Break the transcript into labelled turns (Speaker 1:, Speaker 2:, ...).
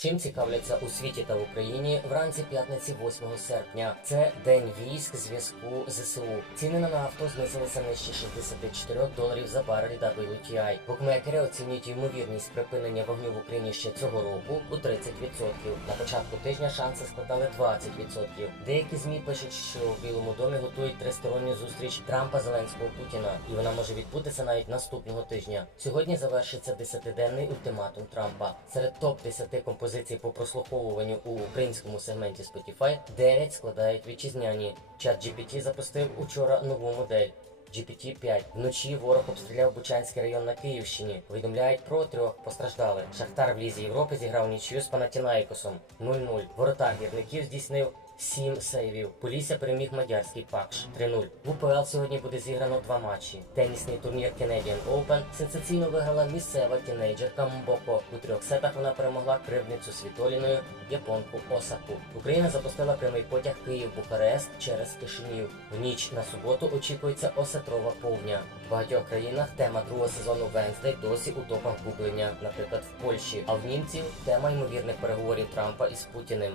Speaker 1: Чим цікавляться у світі та в Україні вранці п'ятниці 8 серпня. Це день військ зв'язку ЗСУ. Ціни на нафту знизилися нижче 64 доларів за барель WTI. Букмекери оцінюють ймовірність припинення вогню в Україні ще цього року у 30%. На початку тижня шанси складали 20%. Деякі змі пишуть, що в Білому домі готують тристоронню зустріч Трампа, Зеленського Путіна, і вона може відбутися навіть наступного тижня. Сьогодні завершиться 10-денний ультиматум Трампа. Серед топ 10 композицій по прослуховуванню у українському сегменті Spotify 9 складають вітчизняні. Чат GPT запустив учора нову модель. GPT-5. Вночі ворог обстріляв Бучанський район на Київщині. Повідомляють про трьох постраждалих. Шахтар в Лізі Європи зіграв нічию з Панатінайкосом 0-0. Воротар гірників здійснив 7 сейвів. Полісся переміг мадярський Пакш 3-0. В УПЛ сьогодні буде зіграно два матчі. Тенісний турнір Canadian Open сенсаційно виграла місцева тінейджерка Мбоко. У трьох сетах вона перемогла кривдницю Світоліною японку Осаку. Україна запустила прямий потяг Київ-Бухарест через Кишинів. В ніч на суботу очікується осетрова повня. В багатьох країнах тема другого сезону Венздей досі у топах гуглення, наприклад, в Польщі. А в німців тема ймовірних переговорів Трампа із Путіним.